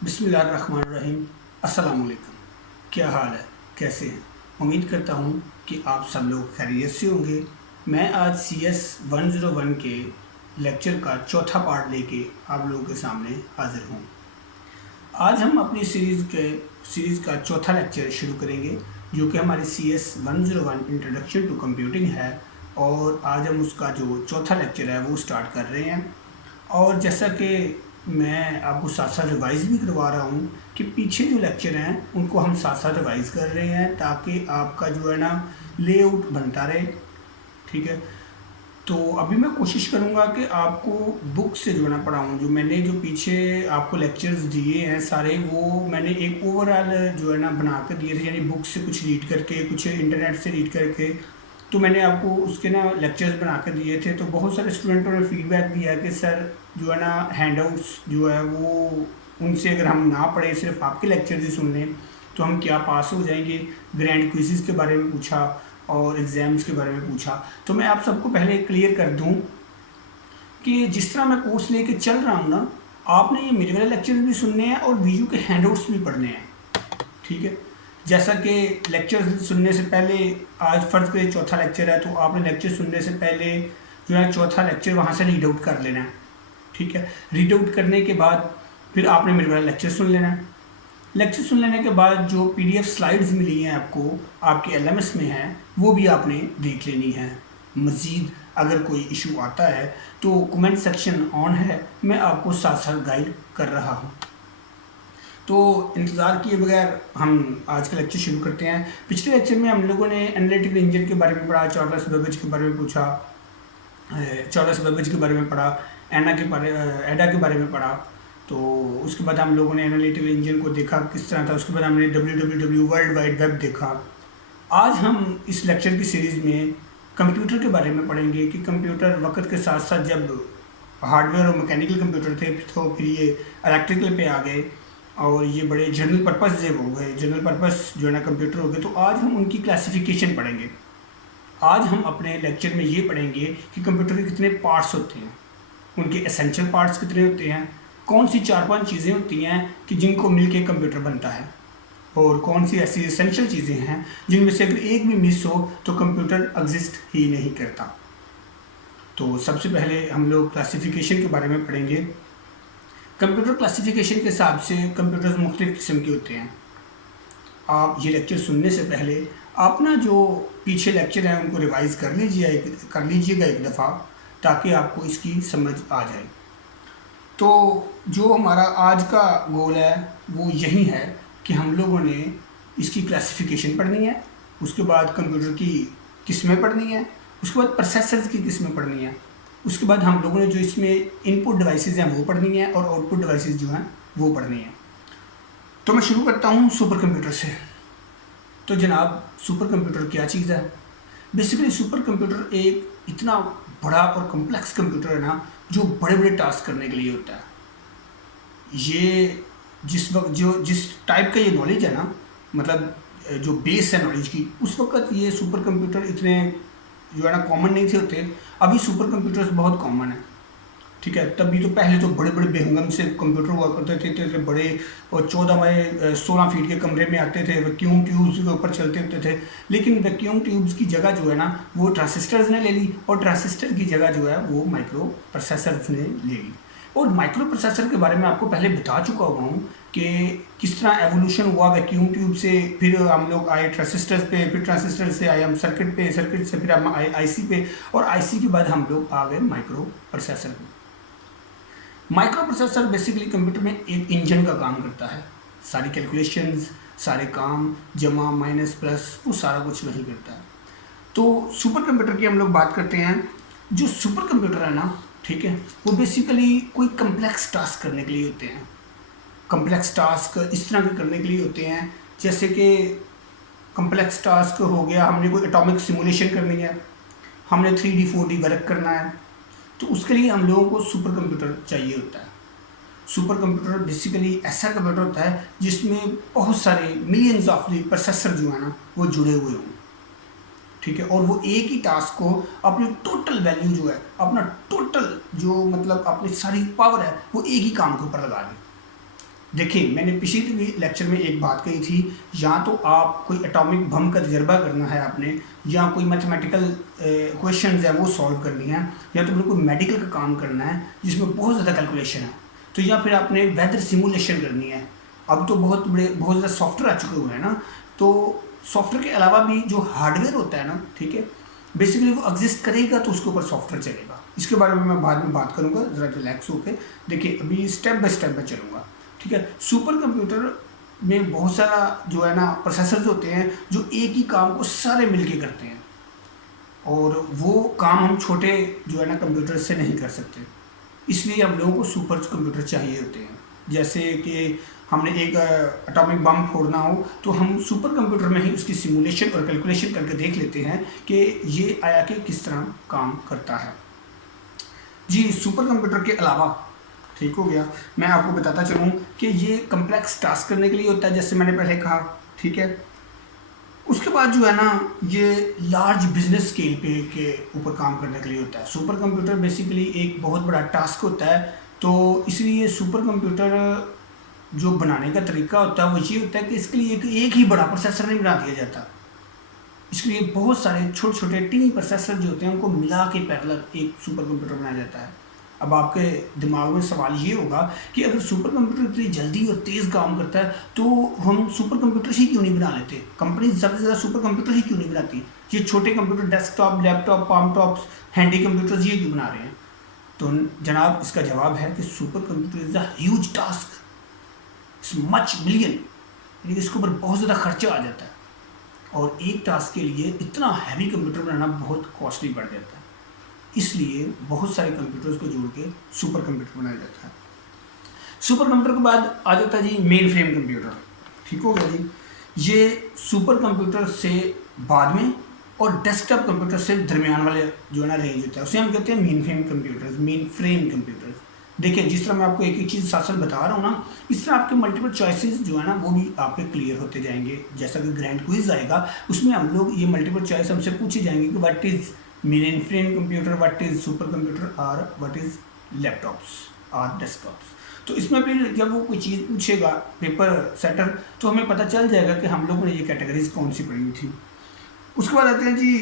बिस्मिल्लाहिर्रहमानिर्रहीम। अस्सलाम वालेकुम। क्या हाल है, कैसे हैं? उम्मीद करता हूँ कि आप सब लोग खैरियत से होंगे। मैं आज CS 101 के लेक्चर का चौथा पार्ट लेके आप लोगों के सामने हाज़िर हूँ। आज हम अपनी सीरीज़ का चौथा लेक्चर शुरू करेंगे, जो कि हमारी CS 101 इंट्रोडक्शन टू कंप्यूटिंग है, और आज हम उसका जो चौथा लेक्चर है वो स्टार्ट कर रहे हैं। और जैसा कि मैं आपको साथ साथ रिवाइज़ भी करवा रहा हूँ कि पीछे जो लेक्चर हैं उनको हम साथ साथ रिवाइज़ कर रहे हैं, ताकि आपका जो है ना लेआउट बनता रहे। ठीक है, तो अभी मैं कोशिश करूँगा कि आपको बुक से जो है ना पढ़ाऊँ। जो मैंने जो पीछे आपको लेक्चर्स दिए हैं सारे, वो मैंने एक ओवरऑल जो है ना बना कर दिए थे, यानी बुक से कुछ रीड करके, कुछ इंटरनेट से रीड करके। तो मैंने आपको उसके ना लेक्चर्स बना कर दिए थे। तो बहुत सारे स्टूडेंटों ने फीडबैक दिया कि सर जो है ना हैंडआउट्स जो है वो उनसे अगर हम ना पढ़ें, सिर्फ आपके लेक्चर्स ही सुन लें, तो हम क्या पास हो जाएंगे। ग्रैंड क्विज़ेस के बारे में पूछा और एग्ज़ाम्स के बारे में पूछा। तो मैं आप सबको पहले क्लियर कर दूं कि जिस तरह मैं कोर्स लेके चल रहा हूँ ना, आपने ये मेरे वाले लेक्चर भी सुनने हैं और वीडियो के हैंडआउट्स भी पढ़ने हैं। ठीक है, जैसा कि लेक्चर सुनने से पहले, आज फ़र्ज़ करिए चौथा लेक्चर है, तो आपने लेक्चर सुनने से पहले जो है चौथा लेक्चर वहाँ से रीड आउट कर लेना है। ठीक है, रीड आउट करने के बाद फिर आपने मेरे वाला लेक्चर सुन लेना है। लेक्चर सुन लेने के बाद जो PDF स्लाइड्स मिली हैं आपको, आपके LMS में हैं, वो भी आपने देख लेनी है। मज़ीद अगर कोई इशू आता है तो कमेंट सेक्शन ऑन है, मैं आपको साथ साथ गाइड कर रहा हूँ। तो इंतज़ार किए बगैर हम आज का लेक्चर शुरू करते हैं। पिछले लेक्चर में हम लोगों ने एनालिटिकल इंजन के बारे में पढ़ा, चार्ल्स बेबेज के बारे में पूछा, चार्ल्स बेबेज के बारे में पढ़ा, एडा के बारे में पढ़ा। तो उसके बाद हम लोगों ने एनालिटिकल इंजन को देखा किस तरह था। उसके बाद हमने www वर्ल्ड वाइड वेब देखा। आज हम इस लेक्चर की सीरीज़ में कंप्यूटर के बारे में पढ़ेंगे कि कंप्यूटर वक्त के साथ साथ जब हार्डवेयर और मैकेनिकल कंप्यूटर थे, तो फिर ये इलेक्ट्रिकल पे आ गए और ये बड़े जनरल पर्पस जब हो गए, जनरल पर्पस जो है ना कंप्यूटर हो गए। तो आज हम उनकी क्लासिफिकेशन पढ़ेंगे। आज हम अपने लेक्चर में ये पढ़ेंगे कि कंप्यूटर के कितने पार्ट्स होते हैं, उनके एसेंशियल पार्ट्स कितने होते हैं, कौन सी 4-5 चीज़ें होती हैं कि जिनको मिलके कंप्यूटर बनता है, और कौन सी ऐसी एसेंशियल चीज़ें हैं जिनमें से अगर एक भी मिस हो तो कंप्यूटर एग्जिस्ट ही नहीं करता। तो सबसे पहले हम लोग क्लासिफिकेशन के बारे में पढ़ेंगे। कंप्यूटर क्लासिफिकेशन के हिसाब से कंप्यूटर्स मुख्तलिफ़ किस्म के होते हैं। आप ये लेक्चर सुनने से पहले अपना जो पीछे लेक्चर हैं उनको रिवाइज़ कर लीजिएगा एक दफ़ा, ताकि आपको इसकी समझ आ जाए। तो जो हमारा आज का गोल है वो यही है कि हम लोगों ने इसकी क्लासिफिकेशन पढ़नी है, उसके बाद कंप्यूटर की किस्में पढ़नी है, उसके बाद प्रोसेसर्स की किस्में पढ़नी है, उसके बाद हम लोगों ने जो इसमें इनपुट डिवाइसेस हैं वो पढ़नी है, और आउटपुट डिवाइसेस जो हैं वो पढ़नी है। तो मैं शुरू करता हूँ सुपर कंप्यूटर से। तो जनाब, सुपर कंप्यूटर क्या चीज़ है? बेसिकली सुपर कंप्यूटर एक इतना बड़ा और कम्प्लेक्स कंप्यूटर है ना, जो बड़े बड़े टास्क करने के लिए होता है। ये जिस टाइप का ये नॉलेज है ना, मतलब जो बेस है नॉलेज की, उस वक्त ये सुपर कंप्यूटर इतने जो है ना कॉमन नहीं थे होते। अभी सुपर कंप्यूटर्स बहुत कॉमन है। ठीक है, तभी तो पहले तो बड़े बड़े बेहंगम से कंप्यूटर हुआ करते थे, बड़े, और 14 बाय 16 फीट के कमरे में आते थे, वैक्यूम ट्यूब्स के ऊपर चलते होते थे। लेकिन वैक्यूम ट्यूब्स की जगह जो है ना वो ट्रांजिस्टर्स ने ले ली, और ट्रांजिस्टर की जगह जो है वो माइक्रो प्रोसेसर्स ने ले ली। और माइक्रो प्रोसेसर के बारे में आपको पहले बता चुका हुआ हूँ कि किस तरह एवोल्यूशन हुआ वैक्यूम ट्यूब से, फिर हम लोग आए ट्रांजिस्टर्स पे, फिर ट्रांजिस्टर से आए हम सर्किट पे, सर्किट से फिर हम आए IC पे, और IC के बाद हम लोग आ गए माइक्रो प्रोसेसर पे। माइक्रो प्रोसेसर बेसिकली कंप्यूटर में एक इंजन का काम करता है। सारी कैलकुलेशंस, सारे काम, जमा माइनस प्लस, वो सारा कुछ वही करता है। तो सुपर कंप्यूटर की हम लोग बात करते हैं। जो सुपर कंप्यूटर है ना, ठीक है, वो बेसिकली कोई कम्प्लेक्स टास्क करने के लिए होते हैं। कम्प्लेक्स टास्क इस तरह के करने के लिए होते हैं, जैसे कि कम्प्लेक्स टास्क हो गया, हमने कोई एटॉमिक सिमुलेशन करनी है, हमने 3D 4D वर्क करना है, तो उसके लिए हम लोगों को सुपर कंप्यूटर चाहिए होता है। सुपर कंप्यूटर बेसिकली ऐसा कंप्यूटर होता है जिसमें बहुत सारे मिलियंस ऑफ प्रोसेसर जो है ना वो जुड़े हुए हों। ठीक है, और वो एक ही टास्क को अपनी टोटल वैल्यू जो है, अपना टोटल जो मतलब अपनी सारी पावर है, वो एक ही काम के ऊपर लगा दें। देखिए, मैंने पिछले लेक्चर में एक बात कही थी, या तो आप कोई एटॉमिक बम का तजर्बा करना है आपने, या कोई मैथमेटिकल क्वेश्चंस हैं वो सॉल्व करनी है, या तो बिल्कुल मेडिकल का काम करना है जिसमें बहुत ज़्यादा कैलकुलेशन है, तो या फिर आपने वेदर सिमुलेशन करनी है। अब तो बहुत ज़्यादा सॉफ्टवेयर आ चुके हुए हैं ना, तो सॉफ्टवेयर के अलावा भी जो हार्डवेयर होता है ना, ठीक है, बेसिकली वो एग्जिस्ट करेगा तो उसके ऊपर सॉफ्टवेयर चलेगा। इसके बारे में मैं बाद में बात करूँगा, ज़रा रिलैक्स होकर। देखिए, अभी स्टेप बाय स्टेप मैं चलूँगा, ठीक है। सुपर कंप्यूटर में बहुत सारा जो है ना प्रोसेसर्स होते हैं जो एक ही काम को सारे मिलके करते हैं, और वो काम हम छोटे जो है ना कंप्यूटर से नहीं कर सकते, इसलिए हम लोगों को सुपर कंप्यूटर चाहिए होते हैं। जैसे कि हमने एक एटॉमिक बम फोड़ना हो तो हम सुपर कंप्यूटर में ही उसकी सिमुलेशन और कैलकुलेशन करके देख लेते हैं कि ये आया कि किस तरह काम करता है। जी, सुपर कंप्यूटर के अलावा, ठीक हो गया, मैं आपको बताता चलूँ कि ये कम्प्लेक्स टास्क करने के लिए होता है, जैसे मैंने पहले कहा, ठीक है। उसके बाद जो है ना ये लार्ज बिजनेस स्केल पे के ऊपर काम करने के लिए होता है। सुपर कंप्यूटर बेसिकली एक बहुत बड़ा टास्क होता है, तो इसलिए सुपर कंप्यूटर जो बनाने का तरीका होता है वो ये होता है कि इसके लिए एक ही बड़ा प्रोसेसर नहीं बना दिया जाता, इसके लिए बहुत सारे छोटे छोटे टीनी प्रोसेसर जो होते हैं उनको मिला के पैरेलल एक सुपर कंप्यूटर बनाया जाता है। अब आपके दिमाग में सवाल ये होगा कि अगर सुपर कंप्यूटर इतनी जल्दी और तेज़ काम करता है तो हम सुपर कंप्यूटर ही क्यों नहीं बना लेते, कंपनी ज़्यादा से ज़्यादा सुपर कंप्यूटर ही क्यों नहीं बनाती, ये छोटे computer desktop, laptop, palm tops, handy computers ये क्यों बना रहे हैं। तो जनाब, इसका जवाब है कि super computer is a huge task, it's much million, यानी कि इसके ऊपर बहुत ज़्यादा खर्चा आ जाता है, और एक टास्क के लिए इतना हैवी कंप्यूटर बनाना बहुत कॉस्टली पड़ जाता है, इसलिए बहुत सारे कंप्यूटर्स को जोड़ के सुपर कंप्यूटर बनाया जाता है। सुपर कंप्यूटर के बाद आ जाता है जी मेन फ्रेम कंप्यूटर, ठीक हो गया जी। ये सुपर कंप्यूटर से बाद में और डेस्कटॉप कंप्यूटर से दरमियान वाले जो है ना रेंज होता है, उसे हम कहते हैं main frame computers, mainframe computers. देखिए, जिस तरह मैं आपको एक एक चीज़ साथ साथ बता रहा हूँ ना, इस तरह आपके मल्टीपल चॉइसेस जो है ना वो भी आपके क्लियर होते जाएंगे। जैसा कि ग्रैंड क्विज आएगा उसमें हम लोग ये मल्टीपल चॉइस हमसे पूछे जाएंगे कि what is main frame computer, what is super computer, और व्हाट इज़ लैपटॉप्स और डेस्कटॉप्स। तो इसमें फिर जब वो कोई चीज़ पूछेगा पेपर सेटर, तो हमें पता चल जाएगा कि हम लोगों ने ये कैटेगरीज कौन सी पढ़ी हुई थी। उसके बाद आते हैं जी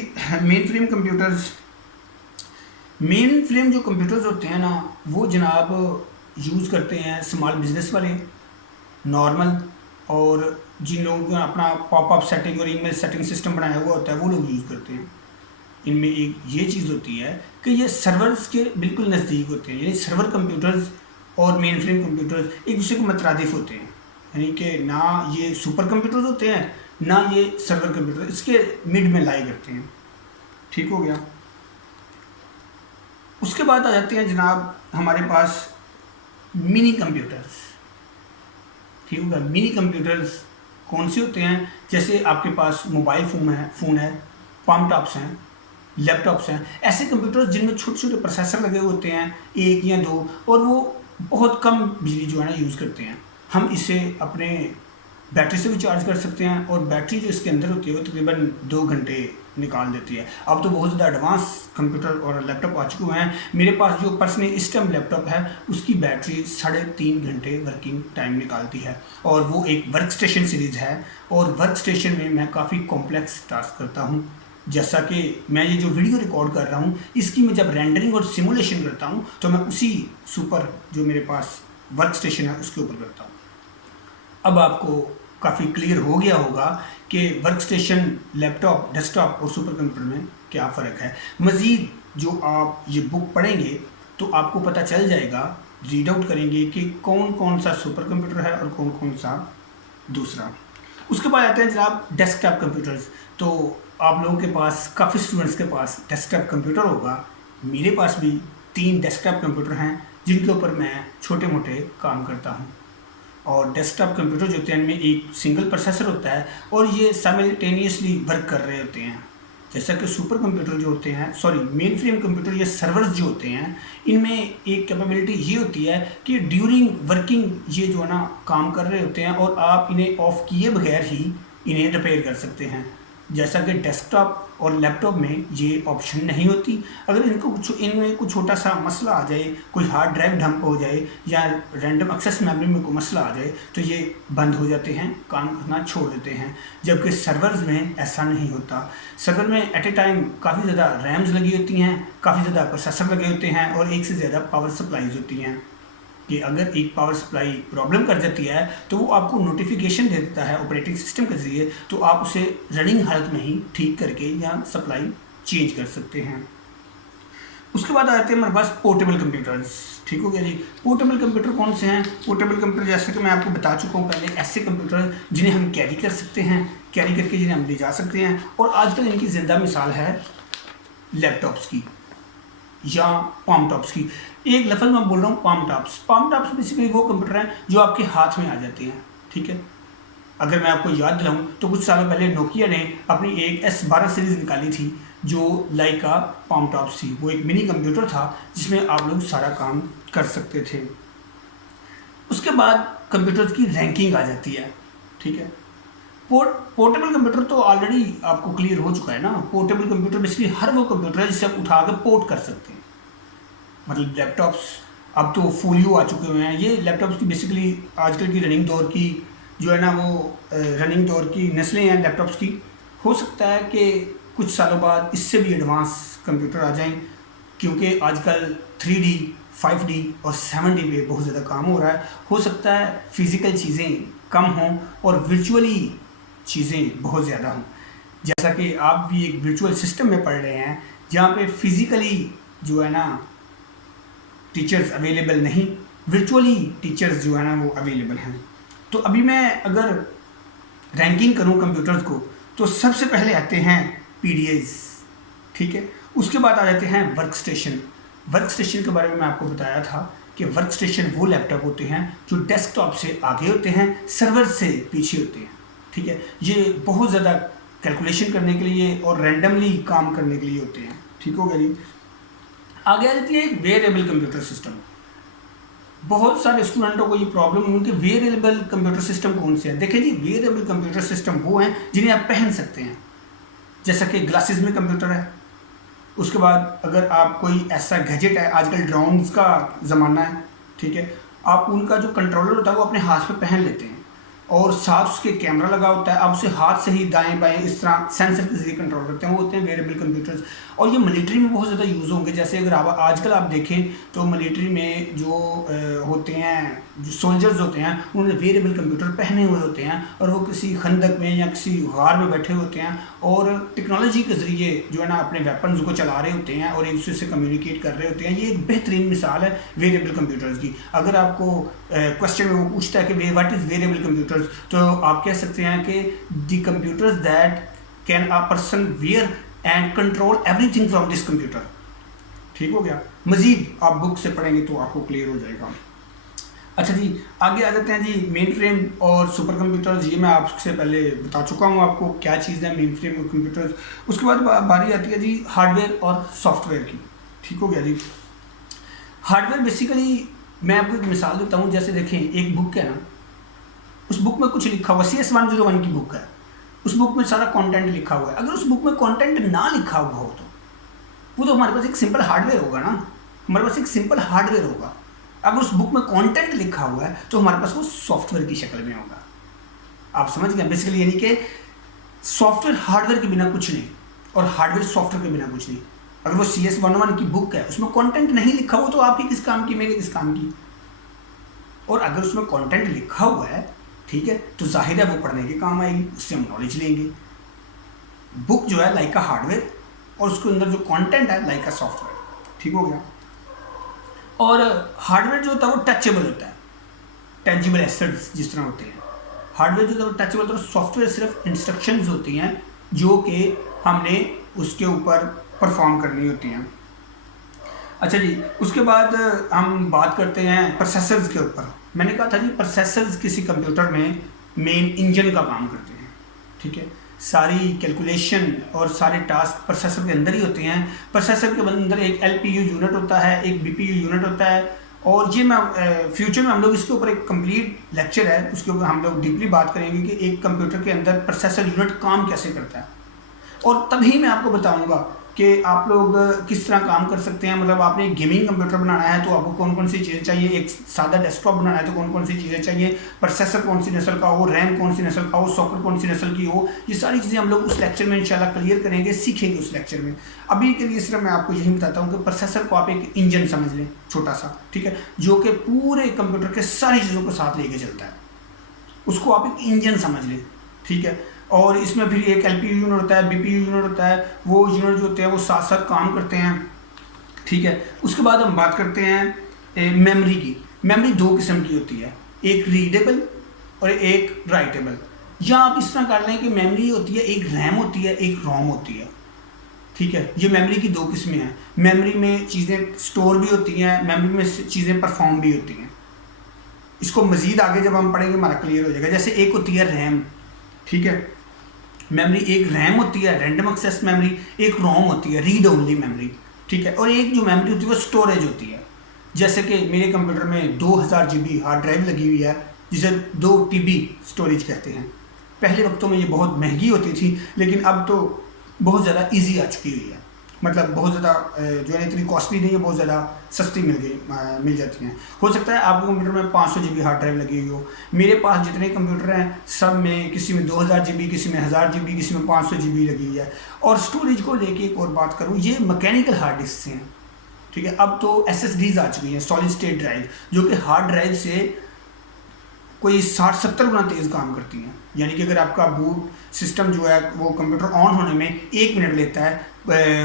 mainframe computers. Mainframe जो कंप्यूटर्स होते हैं ना वो जनाब यूज़ करते हैं स्मॉल बिजनेस वाले, नॉर्मल, और जिन लोगों ने अपना पॉपअप सेटिंग और ईमेल सेटिंग सिस्टम बनाया हुआ होता है वो लोग यूज़ करते हैं। इनमें एक ये चीज़ होती है कि ये सर्वर्स के बिल्कुल नज़दीक होते हैं, यानी सर्वर कंप्यूटर्स और मेन फ्रेम कंप्यूटर्स एक दूसरे के मुतरादिफ होते हैं, यानी कि ना ये सुपर कंप्यूटर्स होते हैं ना ये सर्वर कंप्यूटर, इसके मिड में लाई करते हैं, ठीक हो गया। उसके बाद आ जाते हैं जनाब हमारे पास मिनी कंप्यूटर्स, ठीक होगा। मिनी कंप्यूटर्स कौन से होते हैं, जैसे आपके पास मोबाइल फ़ोन है, पाम टॉप्स हैं, लैपटॉप्स हैं, ऐसे कंप्यूटर्स जिनमें छोटे छोटे प्रोसेसर लगे होते हैं, एक या दो, और वो बहुत कम बिजली जो है ना यूज़ करते हैं। हम इसे अपने बैटरी से भी चार्ज कर सकते हैं, और बैटरी जो इसके अंदर होती है वो तकरीबन 2 घंटे निकाल देती है। अब तो बहुत ज़्यादा एडवांस कंप्यूटर और लैपटॉप आ चुके हैं। मेरे पास जो पर्सनली इस टाइम लैपटॉप है उसकी बैटरी 3.5 घंटे वर्किंग टाइम निकालती है, और वो एक वर्क स्टेशन सीरीज़ है, और वर्क स्टेशन में मैं काफ़ी कॉम्प्लेक्स टास्क करता हूँ। जैसा कि मैं ये जो वीडियो रिकॉर्ड कर रहा हूँ इसकी मैं जब रेंडरिंग और सिमुलेशन करता हूँ तो मैं उसी सुपर जो मेरे पास वर्क स्टेशन है उसके ऊपर करता हूँ। अब आपको काफ़ी क्लियर हो गया होगा कि वर्क स्टेशन, लैपटॉप, डेस्कटॉप और सुपर कंप्यूटर में क्या फ़र्क है। मज़ीद जो आप ये बुक पढ़ेंगे तो आपको पता चल जाएगा, रीड आउट करेंगे कि कौन कौन सा सुपर कंप्यूटर है और कौन कौन सा दूसरा। उसके बाद आते हैं जनाब डेस्कटॉप कंप्यूटर्स। तो आप लोगों के पास, काफ़ी स्टूडेंट्स के पास डेस्कटॉप कंप्यूटर होगा, मेरे पास भी 3 डेस्कटॉप कंप्यूटर हैं जिनके ऊपर मैं छोटे मोटे काम करता हूं। और डेस्कटॉप कंप्यूटर जो होते हैं इनमें एक सिंगल प्रोसेसर होता है और ये साइमल्टेनियसली वर्क कर रहे होते हैं। जैसा कि सुपर कंप्यूटर जो होते हैं, मेन फ्रेम कंप्यूटर या सर्वर्स जो होते हैं, इनमें एक कैपेबिलिटी ये होती है कि ड्यूरिंग वर्किंग ये जो है ना काम कर रहे होते हैं और आप इन्हें ऑफ किए बगैर ही इन्हें रिपेयर कर सकते हैं। जैसा कि डेस्कटॉप और लैपटॉप में ये ऑप्शन नहीं होती। अगर इनमें कुछ छोटा सा मसला आ जाए, कोई हार्ड ड्राइव डंप हो जाए या रैंडम एक्सेस मेमोरी में कोई मसला आ जाए तो ये बंद हो जाते हैं, काम करना छोड़ देते हैं। जबकि सर्वर्स में ऐसा नहीं होता। सर्वर में एट ए टाइम काफ़ी ज़्यादा रैम्स लगी होती हैं, काफ़ी ज़्यादा प्रोसेसर लगे होते हैं और एक से ज़्यादा पावर सप्लाईज होती हैं कि अगर एक पावर सप्लाई प्रॉब्लम कर जाती है तो वो आपको नोटिफिकेशन दे देता है ऑपरेटिंग सिस्टम के ज़रिए, तो आप उसे रनिंग हालत में ही ठीक करके या सप्लाई चेंज कर सकते हैं। उसके बाद आते हैं हमारे पास पोर्टेबल कंप्यूटर्स। ठीक हो गया जी। पोर्टेबल कंप्यूटर कौन से हैं? पोर्टेबल कंप्यूटर जैसे कि मैं आपको बता चुका हूँ पहले, ऐसे कंप्यूटर जिन्हें हम कैरी कर सकते हैं, कैरी करके जिन्हें हम ले जा सकते हैं। और आजकल इनकी ज़िंदा मिसाल है लैपटॉप्स की या पाम टॉप्स की। एक लफ्ज़ मैं बोल रहा हूँ palm tops. Palm tops basically वो कंप्यूटर हैं जो आपके हाथ में आ जाते हैं। ठीक है, अगर मैं आपको याद दिलाऊं तो कुछ सालों पहले नोकिया ने अपनी एक S12 सीरीज़ निकाली थी जो लाइका पाम टॉप्स थी। वो एक मिनी कंप्यूटर था जिसमें आप लोग सारा काम कर सकते थे। उसके बाद कंप्यूटर्स की रैंकिंग आ जाती है। ठीक है, पोर्टेबल कंप्यूटर तो ऑलरेडी आपको क्लियर हो चुका है ना। पोर्टेबल कंप्यूटर बेसिकली हर वो कंप्यूटर है जिसे आप उठा कर पोर्ट कर सकते हैं। मतलब लैपटॉप्स अब तो फोलियो आ चुके हुए हैं। ये लैपटॉप्स की बेसिकली आजकल की रनिंग दौर की जो है ना वो रनिंग दौर की नस्लें हैं लैपटॉप्स की। हो सकता है कि कुछ सालों बाद इससे भी एडवांस कंप्यूटर आ जाएं, क्योंकि आजकल 3D, 5D और 7D पे बहुत ज़्यादा काम हो रहा है। हो सकता है फिज़िकल चीज़ें कम हों और वर्चुअली चीज़ें बहुत ज़्यादा हों। जैसा कि आप भी एक वर्चुअल सिस्टम में पढ़ रहे हैं जहाँ पे फिज़िकली जो है ना टीचर्स अवेलेबल नहीं, वर्चुअली टीचर्स जो है ना वो अवेलेबल हैं। तो अभी मैं अगर रैंकिंग करूं कंप्यूटर्स को तो सबसे पहले आते हैं PDAs। ठीक है, उसके बाद आ जाते हैं वर्क स्टेशन। वर्क स्टेशन के बारे में मैं आपको बताया था कि वर्क स्टेशन वो लैपटॉप होते हैं जो डेस्कटॉप से आगे होते हैं, सर्वर से पीछे होते हैं। ठीक है, ये बहुत ज़्यादा कैलकुलेशन करने के लिए और रैंडमली काम करने के लिए होते हैं। ठीक हो गया जी। आगे आ जाती है एक वेरिएबल कंप्यूटर सिस्टम। बहुत सारे स्टूडेंटों को ये प्रॉब्लम हुई कि वेरिएबल कंप्यूटर सिस्टम कौन से हैं। देखिए जी, वेरिएबल कंप्यूटर सिस्टम वो हैं जिन्हें आप पहन सकते हैं, जैसा कि ग्लासेस में कंप्यूटर है। उसके बाद अगर आप कोई ऐसा गैजेट है, आजकल ड्रोन्स का ज़माना है, ठीक है, आप उनका जो कंट्रोलर होता है वो अपने हाथ पे पहन लेते हैं और साथ उसके कैमरा लगा होता है। आप उसे हाथ से ही दाएं बाएं इस तरह सेंसर के जरिए कंट्रोल करते हैं। वो होते हैं वेरिएबल कंप्यूटर्स और ये मिलिट्री में बहुत ज़्यादा यूज़ होंगे। जैसे अगर आप आजकल आप देखें तो मिलिट्री में जो होते हैं, जो सोल्जर्स होते हैं, उन्होंने वेरिएबल कंप्यूटर पहने हुए होते हैं और वो किसी खंदक में या किसी गार में बैठे होते हैं और टेक्नोलॉजी के ज़रिए जो है ना अपने वेपन्स को चला रहे होते हैं और एक दूसरे से कम्युनिकेट कर रहे होते हैं। ये एक बेहतरीन मिसाल है वेरिएबल कंप्यूटर्स की। अगर आपको क्वेश्चन में वो पूछता है कि व्हाट इज़ वेरिएबल कंप्यूटर्स, तो आप कह सकते हैं कि the computers that can a person wear and control everything from this computer. ठीक हो गया। मजीद आप बुक से पढ़ेंगे तो आपको क्लियर हो जाएगा। अच्छा जी, आगे आ जाते हैं जी मेन फ्रेम और सुपर कंप्यूटर्स। ये मैं आपसे पहले बता चुका हूँ आपको क्या चीज़ है मेन फ्रेम और कंप्यूटर्स। उसके बाद बारी आती है जी हार्डवेयर और सॉफ्टवेयर की। ठीक हो गया जी। हार्डवेयर बेसिकली मैं आपको एक मिसाल देता हूँ। जैसे देखें, एक बुक है ना, उस बुक में कुछ लिखा हुआ, CS 101 की बुक है, उस बुक में सारा कंटेंट लिखा हुआ है। अगर उस बुक में कंटेंट ना लिखा हुआ हो तो वो तो हमारे पास एक सिंपल हार्डवेयर होगा ना, हमारे पास एक सिंपल हार्डवेयर होगा। अगर उस बुक में कंटेंट लिखा हुआ है तो हमारे पास वो सॉफ्टवेयर की शक्ल में होगा। आप समझ गए बेसिकली, यानी कि सॉफ्टवेयर हार्डवेयर के बिना कुछ नहीं और हार्डवेयर सॉफ्टवेयर के बिना कुछ नहीं। अगर वो CS 101 की बुक है, उसमें कंटेंट नहीं लिखा हुआ तो आपकी किस काम की, मेरे किस काम की। और अगर उसमें कंटेंट लिखा हुआ है, ठीक है, तो जाहिर है वो पढ़ने के काम आएगी, उससे हम नॉलेज लेंगे। बुक जो है लाइक का हार्डवेयर और उसके अंदर जो कंटेंट है लाइक का सॉफ्टवेयर। ठीक हो गया। और हार्डवेयर जो होता है वो टचेबल होता है, टेंजिबल एसेट्स जिस तरह होते हैं। हार्डवेयर जो होता है वो टचेबल होता है, सॉफ्टवेयर सिर्फ इंस्ट्रक्शंस होती हैं जो कि हमने उसके ऊपर परफॉर्म करनी होती हैं। अच्छा जी, उसके बाद हम बात करते हैं प्रोसेसर्स के ऊपर। मैंने कहा था जी प्रोसेसर्स किसी कंप्यूटर में मेन इंजन का काम करते हैं। ठीक है, सारी कैलकुलेशन और सारे टास्क प्रोसेसर के अंदर ही होते हैं। प्रोसेसर के अंदर एक LPU यूनिट होता है, एक BPU यूनिट होता है। और ये मैं फ्यूचर में हम लोग इसके ऊपर एक कंप्लीट लेक्चर है, उसके ऊपर हम लोग डीपली बात करेंगे कि एक कंप्यूटर के अंदर प्रोसेसर यूनिट काम कैसे करता है। और तभी मैं आपको बताऊंगा कि आप लोग किस तरह काम कर सकते हैं। मतलब आपने एक गेमिंग कंप्यूटर बनाना है तो आपको कौन कौन सी चीज़ें चाहिए, एक सादा डेस्कटॉप बनाना है तो कौन कौन सी चीज़ें चाहिए, प्रोसेसर कौन सी नस्ल का हो, रैम कौन सी नस्ल का हो, सॉकेट कौन सी नस्ल की हो, ये सारी चीज़ें हम लोग उस लेक्चर में इंशाल्लाह क्लियर करेंगे, सीखेंगे उस लेक्चर में। अभी के लिए सिर्फ मैं आपको यही बताता हूँ कि प्रोसेसर को आप एक इंजन समझ लें, छोटा सा, ठीक है, जो कि पूरे कंप्यूटर के सारी चीज़ों को साथ लेके चलता है, उसको आप एक इंजन समझ लें, ठीक है। और इसमें फिर एक एलपीयू यूनिट होता है, बीपीयू यूनिट होता है, वो यूनिट जो होते हैं वो साथ साथ काम करते हैं, ठीक है। उसके बाद हम बात करते हैं मेमोरी की। मेमोरी दो किस्म की होती है, एक रीडेबल और एक राइटेबल। या आप इस तरह कर लें कि मेमोरी होती है, एक रैम होती है, एक रोम होती है, ठीक है। ये मेमोरी की दो किस्में हैं। मेमोरी में चीज़ें स्टोर भी होती हैं, मेमोरी में चीज़ें परफॉर्म भी होती हैं। इसको मज़ीद आगे जब हम पढ़ेंगे हमारा क्लियर हो जाएगा। जैसे एक होती है रैम, ठीक है, मेमोरी, एक रैम होती है रैंडम एक्सेस मेमोरी, एक रोम होती है रीड ओनली मेमोरी, ठीक है। और एक जो मेमोरी होती है वो स्टोरेज होती है। जैसे कि मेरे कंप्यूटर में 2000 GB हार्ड ड्राइव लगी हुई है, जिसे 2 TB स्टोरेज कहते हैं। पहले वक्तों में ये बहुत महंगी होती थी, लेकिन अब तो बहुत ज़्यादा ईजी आ चुकी हुई है। मतलब बहुत ज़्यादा जो है इतनी कॉस्टली नहीं है, बहुत ज़्यादा सस्ती मिल जाती हैं। हो सकता है आपके कंप्यूटर में 500 GB हार्ड ड्राइव लगी हुई हो। मेरे पास जितने कंप्यूटर हैं सब में किसी में 2000 GB, किसी में 1000 GB, किसी में 500 GB लगी हुई है। और स्टोरेज को लेके एक और बात करूँ, ये मैकेनिकल हार्ड डिस्क हैं, ठीक है। अब तो SSDs आ चुकी हैं, सॉलिड स्टेट ड्राइव, जो कि हार्ड ड्राइव से कोई 60-70 गुना तेज़ काम करती हैं। यानी कि अगर आपका बूट सिस्टम जो है वो कंप्यूटर ऑन होने में 1 मिनट लेता है,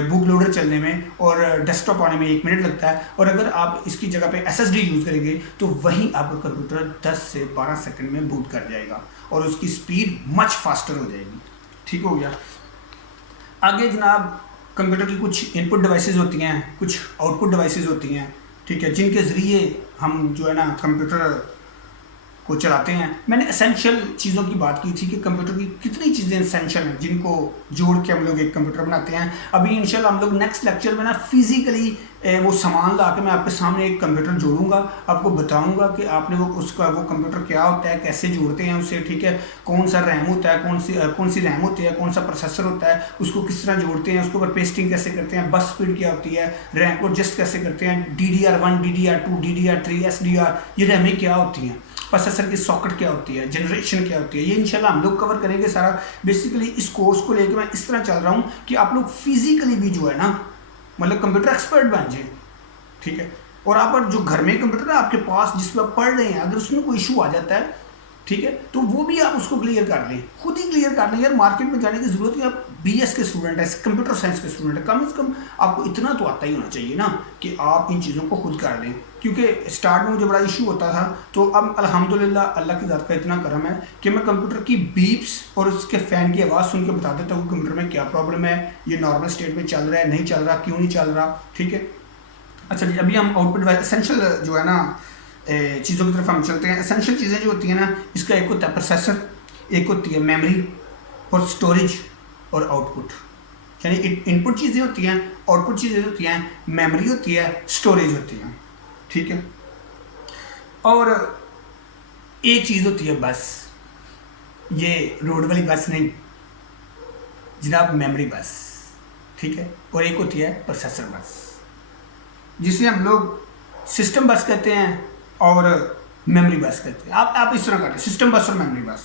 बूट लोडर चलने में और डेस्कटॉप आने में 1 मिनट लगता है, और अगर आप इसकी जगह पे SSD यूज़ करेंगे तो वहीं आपका कंप्यूटर 10 से 12 सेकंड में बूट कर जाएगा और उसकी स्पीड मच फास्टर हो जाएगी, ठीक हो गया। आगे जनाब, कंप्यूटर की कुछ इनपुट डिवाइसेस होती हैं, कुछ आउटपुट डिवाइसेस होती हैं, ठीक है, जिनके ज़रिए हम जो है ना कंप्यूटर को चलाते हैं। मैंने एसेंशियल चीज़ों की बात की थी कि कंप्यूटर की कितनी चीज़ें एसेंशियल हैं जिनको जोड़ के हम लोग एक कंप्यूटर बनाते हैं। अभी इंशाल्लाह हम लोग नेक्स्ट लेक्चर में ना फिजिकली वो सामान ला के मैं आपके सामने एक कंप्यूटर जोड़ूंगा, आपको बताऊंगा कि आपने वो कंप्यूटर क्या होता है, कैसे जोड़ते हैं उसे, ठीक है, कौन सा रैम होता है, कौन सी रैम होती है, कौन सा प्रोसेसर होता है, उसको किस तरह जोड़ते हैं, उसके ऊपर पेस्टिंग कैसे करते हैं, बस स्पीड क्या होती है, रैम को एडजस्ट कैसे करते हैं, DDR1, DDR2, DDR3, SDR, ये रैमें क्या होती हैं, प्रोसेसर की सॉकेट क्या होती है, जनरेशन क्या होती है, ये इंशाल्लाह हम लोग कवर करेंगे सारा। बेसिकली इस कोर्स को लेकर मैं इस तरह चल रहा हूँ कि आप लोग फिजिकली भी जो है ना मतलब कंप्यूटर एक्सपर्ट बन जाए, ठीक है। और आप जो घर में कंप्यूटर है आपके पास जिस पर आप पढ़ रहे हैं, अगर उसमें कोई इशू आ जाता है, ठीक है, तो वो भी आप उसको क्लियर कर लें, खुद ही क्लियर कर लें। यार मार्केट में जाने की ज़रूरत नहीं, आप BS के स्टूडेंट हैं, कंप्यूटर साइंस के स्टूडेंट हैं, कम से कम आपको इतना तो आता ही होना चाहिए ना कि आप इन चीज़ों को खुद कर लें। क्योंकि स्टार्ट में मुझे बड़ा इशू होता था, तो अब अल्हम्दुलिल्लाह अल्लाह की ज़ात का इतना करम है कि मैं कंप्यूटर की बीप्स और उसके फ़ैन की आवाज़ सुन के बता देता हूँ कंप्यूटर में क्या प्रॉब्लम है, ये नॉर्मल स्टेट में चल रहा है, नहीं चल रहा, क्यों नहीं चल रहा, ठीक है। अच्छा जी, अभी हम आउटपुट एसेंशियल जो है ना चीज़ों की तरफ हम चलते हैं। एसेंशियल चीज़ें जो होती हैं ना, इसका एक होता है प्रोसेसर, एक होती है मेमोरी और स्टोरेज और आउटपुट। यानी इनपुट चीज़ें होती हैं, आउटपुट चीज़ें होती हैं, मेमोरी होती है, स्टोरेज होती है, ठीक है। और एक चीज़ होती है बस, ये रोड वाली बस नहीं जनाब, मेमोरी बस, ठीक है। और एक होती है प्रोसेसर बस, जिसे हम लोग सिस्टम बस कहते हैं और मेमोरी बस कहते हैं। आप इस तरह करें, सिस्टम बस और मेमोरी बस,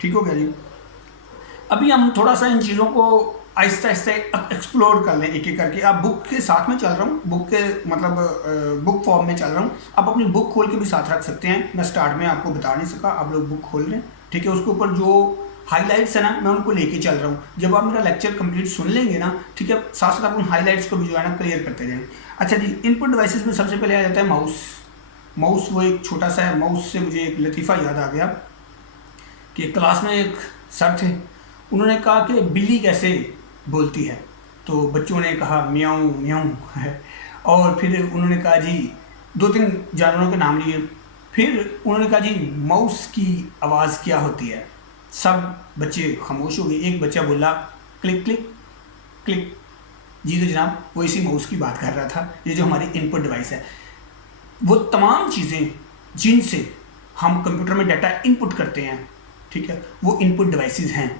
ठीक हो गया जी। अभी हम थोड़ा सा इन चीज़ों को आहिस्ता आहिस्ता एक्सप्लोर कर लें एक एक करके। आप बुक के साथ में चल रहा हूँ, बुक के मतलब बुक फॉर्म में चल रहा हूँ, आप अपनी बुक खोल के भी साथ रख सकते हैं। मैं स्टार्ट में आपको बता नहीं सका, आप लोग बुक खोल लें, ठीक है। उसके ऊपर जो हाईलाइट्स है ना, मैं उनको लेके चल रहा हूँ। जब आप मेरा लेक्चर कंप्लीट सुन लेंगे ना, ठीक है, साथ साथ आप उन हाईलाइट्स को भी जो है ना क्लियर करते जाएं। अच्छा जी, इनपुट डिवाइसेस में सबसे पहले आ जाता है माउस। वो एक छोटा सा है। माउस से मुझे एक लतीफ़ा याद आ गया कि क्लास में एक सर थे, उन्होंने कहा कि बिल्ली कैसे बोलती है, तो बच्चों ने कहा म्याऊं म्याऊं है। और फिर उन्होंने कहा जी 2-3 जानवरों के नाम लिए, फिर उन्होंने कहा जी माउस की आवाज़ क्या होती है। सब बच्चे खामोश हो गए। एक बच्चा बोला क्लिक क्लिक क्लिक। जी तो जनाब वो इसी माउस की बात कर रहा था। ये जो हमारी इनपुट डिवाइस है, वो तमाम चीज़ें जिनसे हम कंप्यूटर में डाटा इनपुट करते हैं, ठीक है, वो इनपुट डिवाइसेस हैं।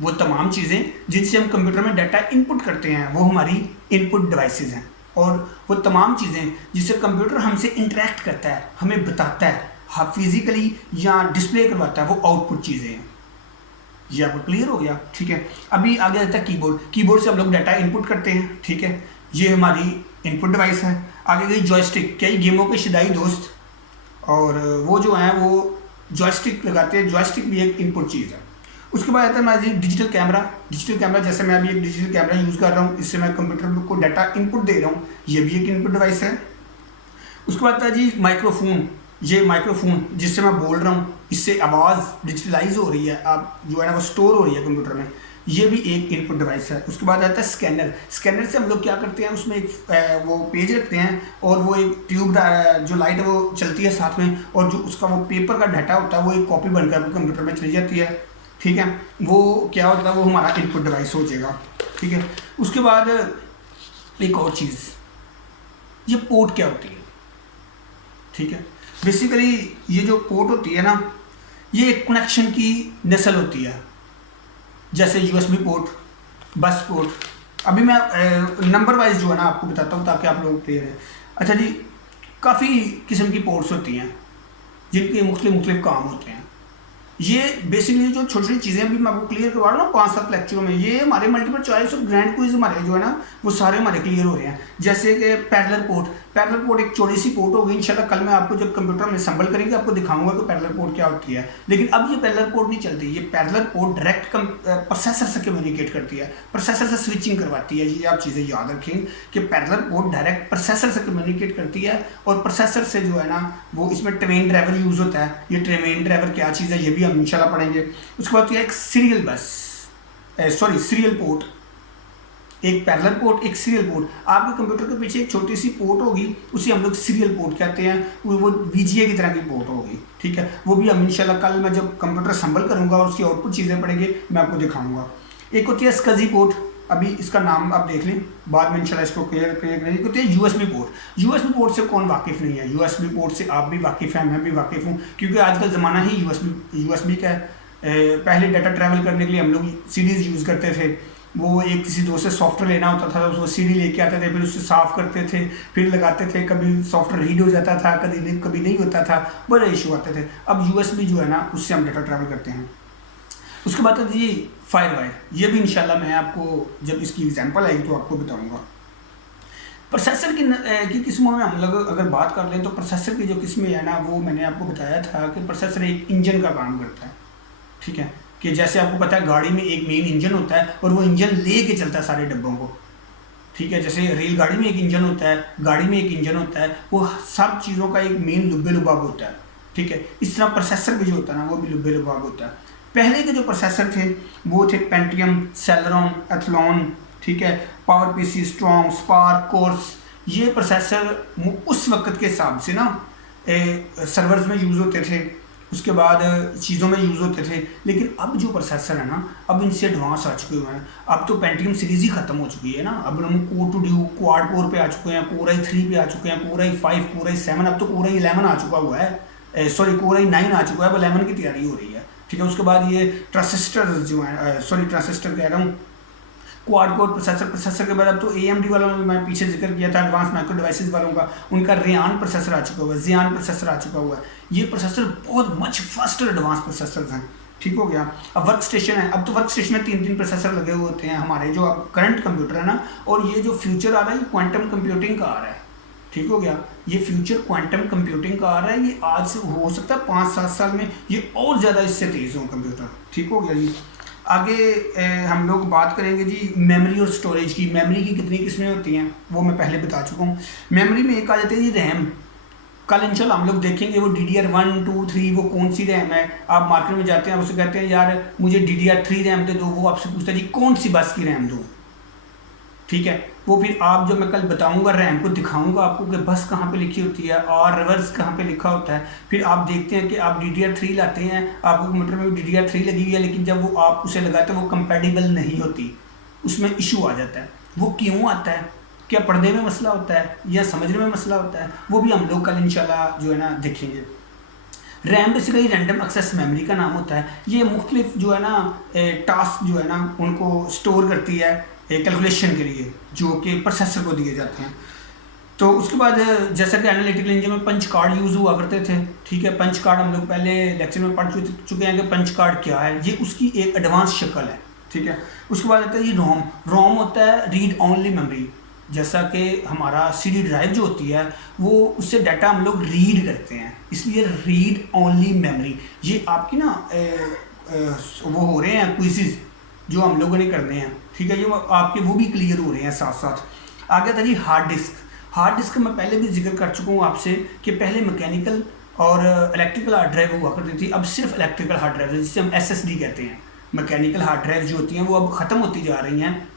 वो तमाम चीज़ें जिनसे हम कंप्यूटर में डाटा इनपुट करते हैं वो हमारी इनपुट डिवाइसेस हैं, और वो तमाम चीज़ें जिससे कंप्यूटर हमसे इंटरेक्ट करता है, हमें बताता है, हाँ फिजिकली या डिस्प्ले करवाता है, वो आउटपुट चीज़ें हैं। ये आपको क्लियर हो गया? ठीक है। अभी आगे आता है कीबोर्ड। कीबोर्ड से हम लोग डाटा इनपुट करते हैं, ठीक है, ये हमारी इनपुट डिवाइस है। आगे गई जॉयस्टिक, कई गेमों के शिदाई दोस्त और वो जो हैं वो जॉयस्टिक लगाते हैं, जॉयस्टिक भी एक इनपुट चीज़ है। उसके बाद आता है हमारा डिजिटल कैमरा। डिजिटल कैमरा जैसे मैं अभी एक डिजिटल कैमरा यूज़ कर रहा हूँ, इससे मैं कंप्यूटर को डाटा इनपुट दे रहा हूँ, ये भी एक इनपुट डिवाइस है। उसके बाद आता है जी माइक्रोफोन। ये माइक्रोफोन जिससे मैं बोल रहा हूँ, इससे आवाज़ डिजिटलाइज हो रही है, आप जो है ना वो स्टोर हो रही है कंप्यूटर में, ये भी एक इनपुट डिवाइस है। उसके बाद आता है स्कैनर। स्कैनर से हम लोग क्या करते हैं, उसमें एक वो पेज रखते हैं और वो एक ट्यूब जो लाइट है वो चलती है साथ में, और जो उसका वो पेपर का डाटा होता है वो एक कॉपी बनकर कंप्यूटर में चली जाती है, ठीक है। वो क्या होता है, वो हमारा इनपुट डिवाइस हो जाएगा, ठीक है। उसके बाद एक और चीज़, ये पोर्ट क्या होती है, ठीक है। बेसिकली ये जो पोर्ट होती है ना, ये एक कनेक्शन की नस्ल होती है, जैसे यूएसबी पोर्ट, बस पोर्ट। अभी मैं नंबर वाइज जो है ना आपको बताता हूँ ताकि आप लोग क्लियर हैं। अच्छा जी, काफ़ी किस्म की पोर्ट्स होती हैं जिनके मुख्तलिफ काम होते हैं। ये बेसिकली जो छोटी छोटी चीज़ें अभी मैं आपको क्लियर करवा रहा हूँ 5-7 लेक्चरों में, ये हमारे मल्टीपल चॉइस और ग्रैंड क्विज हमारे जो है ना वो सारे हमारे क्लियर हो रहे हैं। जैसे कि पैरेलल पोर्ट। पैरेलल पोर्ट एक चौड़ी सी पोर्ट होगी, इंशाल्लाह कल मैं आपको जब कंप्यूटर में असेंबल करेंगे आपको दिखाऊंगा कि पैरेलल पोर्ट क्या होती है। लेकिन अब ये पैरेलल पोर्ट नहीं चलती, ये पैरेलल पोर्ट डायरेक्ट प्रोसेसर से कम्युनिकेट करती है, प्रोसेसर से स्विचिंग करवाती है। ये आप चीज़ें याद रखें कि पैरेलल पोर्ट डायरेक्ट प्रोसेसर से कम्युनिकेट करती है, और प्रोसेसर से जो है ना वो इसमें ट्रेन ड्राइवर यूज़ होता है। ये ट्रेन ड्राइवर क्या चीज़ है ये भी हम इंशाल्लाह पढ़ेंगे। उसके बाद एक सीरियल सीरियल पोर्ट, एक पैरेलल पोर्ट, एक सीरियल पोर्ट। आपके कंप्यूटर के पीछे एक छोटी सी पोर्ट होगी, उसे हम लोग सीरियल पोर्ट कहते हैं, वो वीजीए की तरह की पोर्ट होगी, ठीक है। वो भी हम इंशाल्लाह कल मैं जब कंप्यूटर असम्बल करूंगा और उसकी आउटपुट चीज़ें पढ़ेंगे मैं आपको दिखाऊंगा। एक होती है स्कजी पोर्ट, अभी इसका नाम आप देख लें, बाद में इंशाल्लाह इसको क्लियर करेंगे। होती है यूएसबी पोर्ट। यूएसबी पोर्ट से कौन वाकिफ़ नहीं है, यूएसबी पोर्ट से आप भी वाकिफ़ हैं, मैं भी वाकिफ़ हूँ, क्योंकि आजकल ज़माना ही यूएसबी का है। पहले डाटा ट्रैवल करने के लिए हम लोग सीडीज़ यूज़ करते थे, वो एक किसी दोस्त से सॉफ्टवेयर लेना होता था, उसको सीडी लेके आते थे, फिर उससे साफ़ करते थे, फिर लगाते थे, कभी सॉफ्टवेयर रीड हो जाता था, कभी नहीं होता था, बड़े इशू आते थे। अब यूएसबी जो है ना उससे हम डाटा ट्रैवल करते हैं। उसके बाद है जी फायर वायर, ये भी इंशाल्लाह मैं आपको जब इसकी एग्जांपल आएगी तो आपको बताऊंगा। प्रोसेसर की किस्मों में हम लोग अगर बात कर लें तो प्रोसेसर की जो किस्में है ना वो मैंने आपको बताया था कि प्रोसेसर एक इंजन का काम करता है, ठीक है। कि जैसे आपको पता है गाड़ी में एक मेन इंजन होता है और वो इंजन ले के चलता है सारे डब्बों को, ठीक है। जैसे रेलगाड़ी में एक इंजन होता है, गाड़ी में एक इंजन होता है, वो सब चीज़ों का एक मेन लुब्बे लुबाब होता है, ठीक है। इस तरह प्रोसेसर भी जो होता है ना वो भी लुब्बे लुबाब होता है। पहले के जो प्रोसेसर थे वो थे पेंटियम, सेलेरॉन, एथलॉन, ठीक है, power PC, strong, spark, course. ये प्रोसेसर उस वक्त के हिसाब से ना सर्वर्स में यूज़ होते थे, उसके बाद चीज़ों में यूज़ होते थे। लेकिन अब जो प्रोसेसर है ना अब इनसे एडवांस आ चुके हुए हैं। अब तो पेंटियम सीरीज़ ही ख़त्म हो चुकी है ना, अब हम core two duo quad core पे आ चुके हैं, कोर i3 पे आ चुके हैं, कोर i5, कोर i7, अब तो कोर i11 आ चुका हुआ है, सॉरी कोर i9 आ चुका है, अब 11 की तैयारी हो रही है, ठीक है। उसके बाद ये ट्रांजिस्टर जो है, ट्रांजिस्टर कह रहा हूँ, क्वाड कोर प्रोसेसर के बाद अब तो AMD वालों में मैं पीछे जिक्र किया था एडवांस माइक्रो डिवाइसेस वालों का, उनका रेयान प्रोसेसर आ चुका हुआ है, जियान प्रोसेसर आ चुका हुआ है। ये प्रोसेसर बहुत मच फास्टर एडवांस प्रोसेसर हैं, ठीक हो गया। अब वर्क स्टेशन है, अब तो वर्क स्टेशन में 3 प्रोसेसर लगे हुए होते हैं हमारे जो अब करंट कंप्यूटर है ना, और ये जो फ्यूचर आ रहा है ये क्वांटम कंप्यूटिंग का आ रहा है, ठीक हो गया। ये फ्यूचर क्वांटम कंप्यूटिंग का आ रहा है, ये आज से हो सकता है 5-7 साल में ये और ज़्यादा इससे तेज़ हो कंप्यूटर, ठीक हो गया जी। आगे हम लोग बात करेंगे जी मेमोरी और स्टोरेज की। मेमोरी की कितनी किस्में होती हैं वो मैं पहले बता चुका हूँ। मेमोरी में एक आ जाती है जी रैम। कल इंशाल्लाह हम लोग देखेंगे वो DDR1, 2, 3 वो कौन सी रैम है। आप मार्केट में जाते हैं उससे कहते हैं यार मुझे DDR3 रैम दे दो, वो आपसे पूछता है जी कौन सी बस की रैम दूँ, ठीक है। वो फिर आप जो मैं कल बताऊंगा रैम को दिखाऊंगा आपको कि बस कहाँ पे लिखी होती है और रिवर्स कहाँ पे लिखा होता है। फिर आप देखते हैं कि आप DDR3 लाते हैं, आपको कंप्यूटर में DDR3 लगी हुई है, लेकिन जब वो आप उसे लगाते हैं वो कंपैटिबल नहीं होती, उसमें इशू आ जाता है। वो क्यों आता है, क्या पढ़ने में मसला होता है या समझने में मसला होता है, वो भी हम लोग कल इंशाल्लाह जो है ना देखेंगे। RAM basically random access memory का नाम होता है। ये मुख्तलिफ जो है ना टास्क जो है ना उनको स्टोर करती है कैलकुलेशन के लिए, जो कि प्रोसेसर को दिए जाते हैं। तो उसके बाद जैसा कि एनालिटिकल इंजन में पंच कार्ड यूज़ हुआ करते थे, ठीक है। पंच कार्ड हम लोग पहले लेक्चर में पढ़ चुके हैं कि पंच कार्ड क्या है, ये उसकी एक एडवांस शक्ल है, ठीक है। उसके बाद आता है ये रोम। रोम होता है रीड ओनली मेमोरी, जैसा कि हमारा सीडी ड्राइव जो होती है वो उससे डाटा हम लोग रीड करते हैं, इसलिए रीड ओनली मेमोरी। ये आपकी ना वो हो रहे हैं क्विज़ जो हम लोगों ने करने हैं, ठीक है। ये आपके वो भी क्लियर हो रहे हैं साथ साथ। आगे था जी हार्ड डिस्क। हार्ड डिस्क का मैं पहले भी जिक्र कर चुका हूँ आपसे कि पहले मैकेनिकल और इलेक्ट्रिकल हार्ड ड्राइव हुआ करती थी, अब सिर्फ इलेक्ट्रिकल हार्ड ड्राइव जिसे हम एसएसडी कहते हैं। मैकेनिकल हार्ड ड्राइव जो होती हैं वो अब ख़त्म होती जा रही हैं।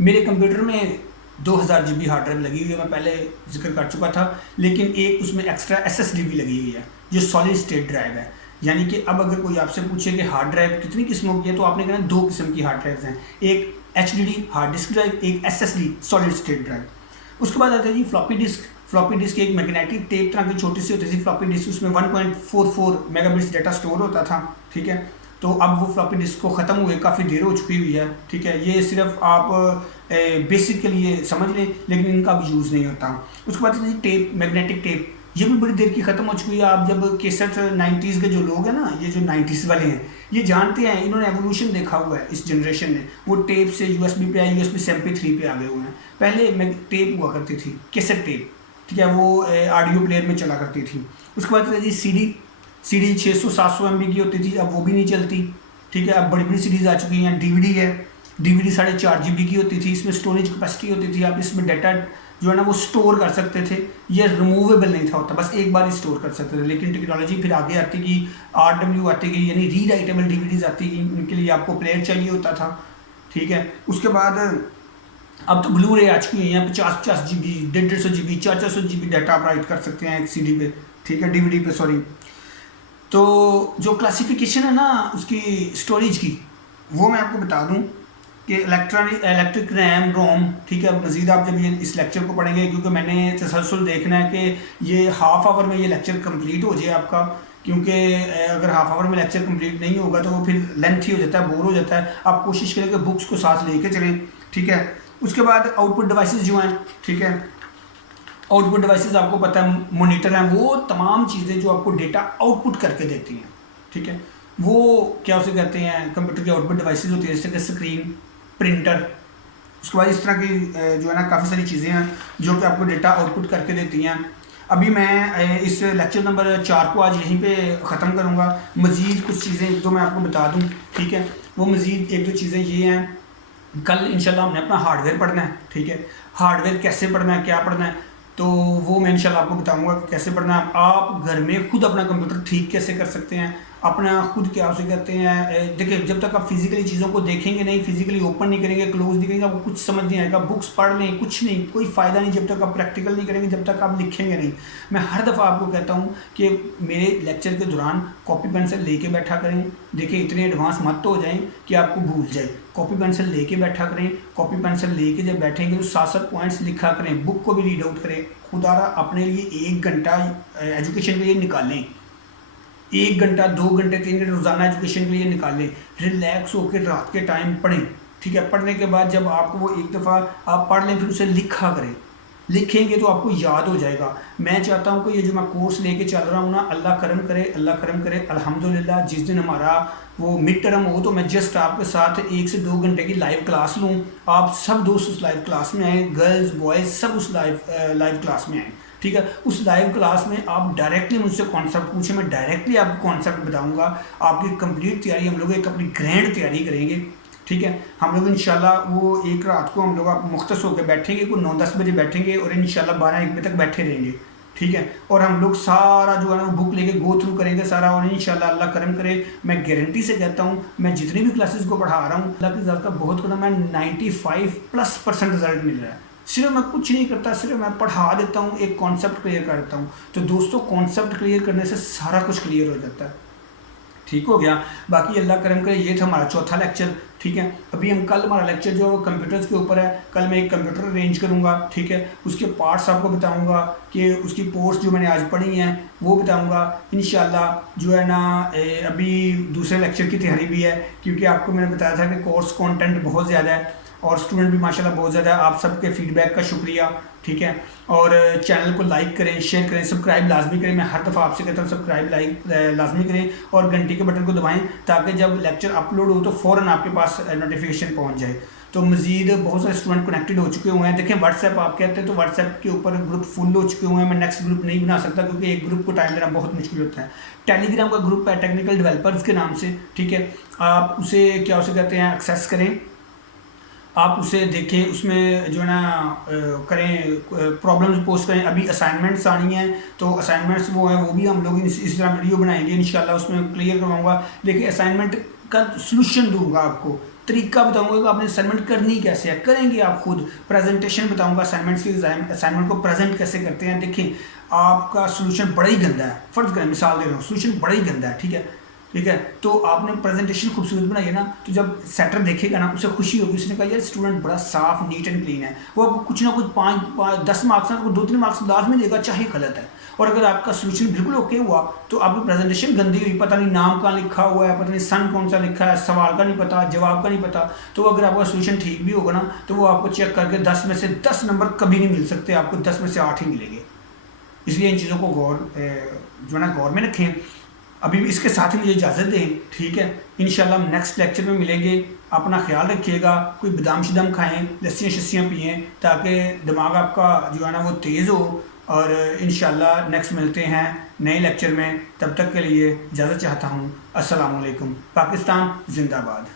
मेरे कंप्यूटर में 2000 GB हार्ड ड्राइव लगी हुई है, मैं पहले जिक्र कर चुका था, लेकिन एक उसमें एक्स्ट्रा एसएसडी भी लगी हुई है जो सॉलिड स्टेट ड्राइव है। यानी कि अब अगर कोई आपसे पूछे कि हार्ड ड्राइव कितनी किस्मों की है, तो आपने कहना 2 किस्म की हार्ड ड्राइव्स हैं, एक एचडीडी हार्ड डिस्क ड्राइव, एक एसएसडी सॉलिड स्टेट ड्राइव। उसके बाद आता है जी फ्लॉपी डिस्क। फ्लॉपी डिस्क एक मैग्नेटिक टेप तरह की छोटी सी होती थी फ्लॉपी डिस्क, उसमें 1.44 मेगाबिट्स डाटा स्टोर होता था, ठीक है। तो अब वो फ्लॉपी डिस्क को ख़त्म हुए काफ़ी देर हो चुकी हुई है, ठीक है। ये सिर्फ आप बेसिक के लिए समझ लें, लेकिन इनका भी यूज़ नहीं होता। उसके बाद जी टेप, मैग्नेटिक टेप, ये भी बड़ी देर की ख़त्म हो चुकी है। आप जब केसेट 90s के जो लोग हैं ना, ये जो 90s वाले हैं, ये जानते हैं, इन्होंने एवोल्यूशन देखा हुआ है इस जनरेशन ने। वो टेप से USB पे आए, USB से MP3 पे आ गए हुए हैं। पहले टेप हुआ करती थी, केसेट टेप, ठीक है, वो ऑडियो प्लेयर में चला करती थी। उसके बाद जी सीडी 600-700 MB की होती थी, अब वो भी नहीं चलती, ठीक है। अब बड़ी बड़ी सीरीज़ आ चुकी हैं। DVD है, DVD 4.5 GB की होती थी, इसमें स्टोरेज कैपेसिटी होती थी, आप इसमें डाटा जो है ना वो स्टोर कर सकते थे। ये रिमूवेबल नहीं था होता, बस एक बार ही स्टोर कर सकते थे। लेकिन टेक्नोलॉजी फिर आगे आती गई, RW आती गई, यानी रीड राइटेबल DVDs आती गई, उनके लिए आपको प्लेयर चाहिए होता था, ठीक है। उसके बाद अब तो ब्लू रे आ चुकी है, 50-50 GB, 150 GB, 400 GB डाटा आप राइट कर सकते हैं एक CD पे, ठीक है, DVD पे, सॉरी। तो जो क्लासिफिकेशन है ना उसकी स्टोरेज की, वो मैं आपको बता दूं कि इलेक्ट्रिक रैम, रोम, ठीक है। मज़ीद आप जब ये इस लेक्चर को पढ़ेंगे, क्योंकि मैंने तसलसल देखना है कि ये हाफ आवर में ये लेक्चर कंप्लीट हो जाए आपका, क्योंकि अगर हाफ आवर में लेक्चर कंप्लीट नहीं होगा तो वो फिर लेंथी हो जाता है, बोर हो जाता है। आप कोशिश करें कि बुक्स को साथ लेके चलें, ठीक है। उसके बाद आउटपुट डिवाइसेस जो हैं, ठीक है, आउटपुट डिवाइसेस आपको पता है मॉनिटर हैं, वो तमाम चीज़ें जो आपको डेटा आउटपुट करके देती हैं, ठीक है। वो क्या उसे कहते हैं, कंप्यूटर की आउटपुट डिवाइसेस होती है, जैसे कि स्क्रीन, प्रिंटर। उसके बाद इस तरह की जो है ना काफ़ी सारी चीज़ें हैं जो कि आपको डेटा आउटपुट करके देती हैं। अभी मैं इस लेक्चर नंबर 4 को आज यहीं पे ख़त्म करूँगा। मज़ीद कुछ चीज़ें तो मैं आपको बता दूँ, ठीक है। वो मज़ीद 1-2 चीज़ें ये हैं, कल इंशाल्लाह हमने अपना हार्डवेयर पढ़ना है, ठीक है। हार्डवेयर कैसे पढ़ना है, क्या पढ़ना है, तो वो मैं इंशाल्लाह आपको बताऊंगा कि कैसे पढ़ना है। आप घर में खुद अपना कंप्यूटर ठीक कैसे कर सकते हैं, अपना खुद क्या उसे कहते हैं। देखिए, जब तक आप फिजिकली चीज़ों को देखेंगे नहीं, फिजिकली ओपन नहीं करेंगे, क्लोज नहीं करेंगे, आपको कुछ समझ नहीं आएगा। बुक्स पढ़ लें, कुछ नहीं, कोई फ़ायदा नहीं जब तक आप प्रैक्टिकल नहीं करेंगे, जब तक आप लिखेंगे नहीं। मैं हर दफ़ा आपको कहता हूँ कि मेरे लेक्चर के दौरान कॉपी पेंसिल लेके बैठा करें। देखिए, इतने एडवांस मत तो हो जाएं कि आपको भूल जाए। कॉपी पेंसिल लेके बैठा करें, कॉपी पेंसिल लेके जब बैठेंगे तो 7-7 पॉइंट्स लिखा करें, बुक को भी रीड आउट करें। खुदारा अपने लिए 1 घंटा एजुकेशन के लिए निकालें, 1 घंटा, 2 घंटे, 3 घंटे रोज़ाना एजुकेशन के लिए निकालें। रिलैक्स होकर रात के टाइम पढ़ें, ठीक है। पढ़ने के बाद जब आपको वो एक दफ़ा आप पढ़ लें, फिर उसे लिखा करें। लिखेंगे तो आपको याद हो जाएगा। मैं चाहता हूँ कि ये जो मैं कोर्स लेके चल रहा हूँ ना, अल्लाह करम करे, अल्लाह करम करे, अल्हम्दुलिल्लाह। जिस दिन हमारा वो मिड टर्म हो तो मैं जस्ट आपके साथ 1 से 2 घंटे की लाइव क्लास लूँ। आप सब दोस्त उस लाइव क्लास में आएँ, गर्ल्स बॉयज़ सब उस लाइव क्लास में आएँ, ठीक है। उस लाइव क्लास में आप डायरेक्टली मुझसे कॉन्सेप्ट पूछें, मैं डायरेक्टली आपको कॉन्सेप्ट बताऊँगा। आपकी कंप्लीट तैयारी, हम लोग एक अपनी ग्रैंड तैयारी करेंगे, ठीक है। हम लोग इंशाल्लाह वो एक रात को हम लोग आप मुख्तस होकर बैठेंगे, कोई 9-10 बजे बैठेंगे और इंशाल्लाह 12-1 बजे तक बैठे रहेंगे, ठीक है। और हम लोग सारा जो है ना वो बुक लेके गो थ्रू करेंगे सारा, और इंशाल्लाह अल्लाह करम करे। मैं गारंटी से कहता हूँ, मैं जितनी भी क्लासेस को पढ़ा रहा हूँ, अल्लाह की ज़ात का बहुत कदम है, 95+% रिजल्ट मिल रहा है। सिर्फ मैं कुछ नहीं करता, सिर्फ मैं पढ़ा देता हूँ, एक कॉन्सेप्ट क्लियर कर देता हूँ। तो दोस्तों, कॉन्सेप्ट क्लियर करने से सारा कुछ क्लियर हो जाता है, ठीक हो गया। बाकी अल्लाह करम करे, ये था हमारा चौथा लेक्चर। ठीक है। अभी हम कल हमारा लेक्चर जो है वो कंप्यूटर्स के ऊपर है। कल मैं एक कंप्यूटर अरेंज करूँगा, ठीक है, उसके पार्ट्स आपको बताऊँगा कि उसकी पोर्ट्स जो मैंने आज पढ़ी हैं वो बताऊँगा इंशाल्लाह। जो है ना अभी दूसरे लेक्चर की तैयारी भी है, क्योंकि आपको मैंने बताया था कि कोर्स कंटेंट बहुत ज़्यादा है और स्टूडेंट भी माशाल्लाह बहुत ज़्यादा है। आप सबके फीडबैक का शुक्रिया, ठीक है। और चैनल को लाइक करें, शेयर करें, सब्सक्राइब लाजमी करें। मैं हर दफ़ा आपसे कहता हूँ सब्सक्राइब लाइक लाजमी करें और घंटी के बटन को दबाएं ताकि जब लेक्चर अपलोड हो तो फ़ौरन आपके पास नोटिफिकेशन पहुँच जाए। तो मज़ीद बहुत सारे स्टूडेंट कनेक्टेड हो चुके हुए हैं। देखें व्हाट्सएप आप कहते हैं तो व्हाट्सएप के ऊपर ग्रुप फुल हो चुके हुए हैं। मैं नेक्स्ट ग्रुप नहीं बना सकता क्योंकि एक ग्रुप को टाइम देना बहुत मुश्किल होता है। टेलीग्राम का ग्रुप है टेक्निकल डेवलपर्स के नाम से, ठीक है। आप उसे क्या उसे कहते हैं एक्सेस करें, आप उसे देखें, उसमें जो है ना करें, प्रॉब्लम्स पोस्ट करें। अभी असाइनमेंट्स आनी हैं तो असाइनमेंट्स वो हैं, वो भी हम लोग इस तरह वीडियो बनाएंगे इंशाल्लाह, उसमें क्लियर करवाऊंगा। देखिए असाइनमेंट का सलूशन दूंगा आपको, तरीका बताऊंगा कि आपने असाइनमेंट करनी कैसे है, करेंगे आप खुद। प्रेजेंटेशन बताऊंगा असाइनमेंट्स की, असाइनमेंट को प्रेजेंट कैसे करते हैं। देखें आपका सोल्यूशन बड़ा ही गंदा है, फ़र्ज़ करें मिसाल दे रहा हूँ, सोल्यूशन बड़ा ही गंदा है, ठीक है, ठीक है। तो आपने प्रेजेंटेशन खूबसूरत बनाई है ना, तो जब सेटर देखेगा ना उसे खुशी होगी, उसने कहा यार स्टूडेंट बड़ा साफ नीट एंड क्लीन है। वो आपको कुछ ना कुछ 5-10 मार्क्स ना, 2-3 मार्क्स लाजमी देगा चाहे गलत है। और अगर आपका सोल्यूशन बिल्कुल ओके हुआ तो आपकी प्रेजेंटेशन गंदी हुई, पता नहीं नाम कहाँ लिखा हुआ है, पता नहीं सन कौन सा लिखा है, सवाल का नहीं पता, जवाब का नहीं पता, तो अगर आपका सोल्यूशन ठीक भी होगा ना तो वो आपको चेक करके 10 में से 10 नंबर कभी नहीं मिल सकते, आपको 10 में से 8 ही मिलेंगे। इसलिए इन चीज़ों को जो है ना गौर में रखें। अभी इसके साथ ही मुझे इजाज़त दें, ठीक है। इंशाल्लाह हम नेक्स्ट लेक्चर में मिलेंगे। अपना ख्याल रखिएगा, कोई बादाम शिदाम खाएं, लस्सियाँ शस्सियाँ पिएँ ताकि दिमाग आपका जो है ना वो तेज़ हो। और इंशाल्लाह नेक्स्ट मिलते हैं नए लेक्चर में। तब तक के लिए इजाज़त चाहता हूँ। अस्सलाम वालेकुम। पाकिस्तान जिंदाबाद।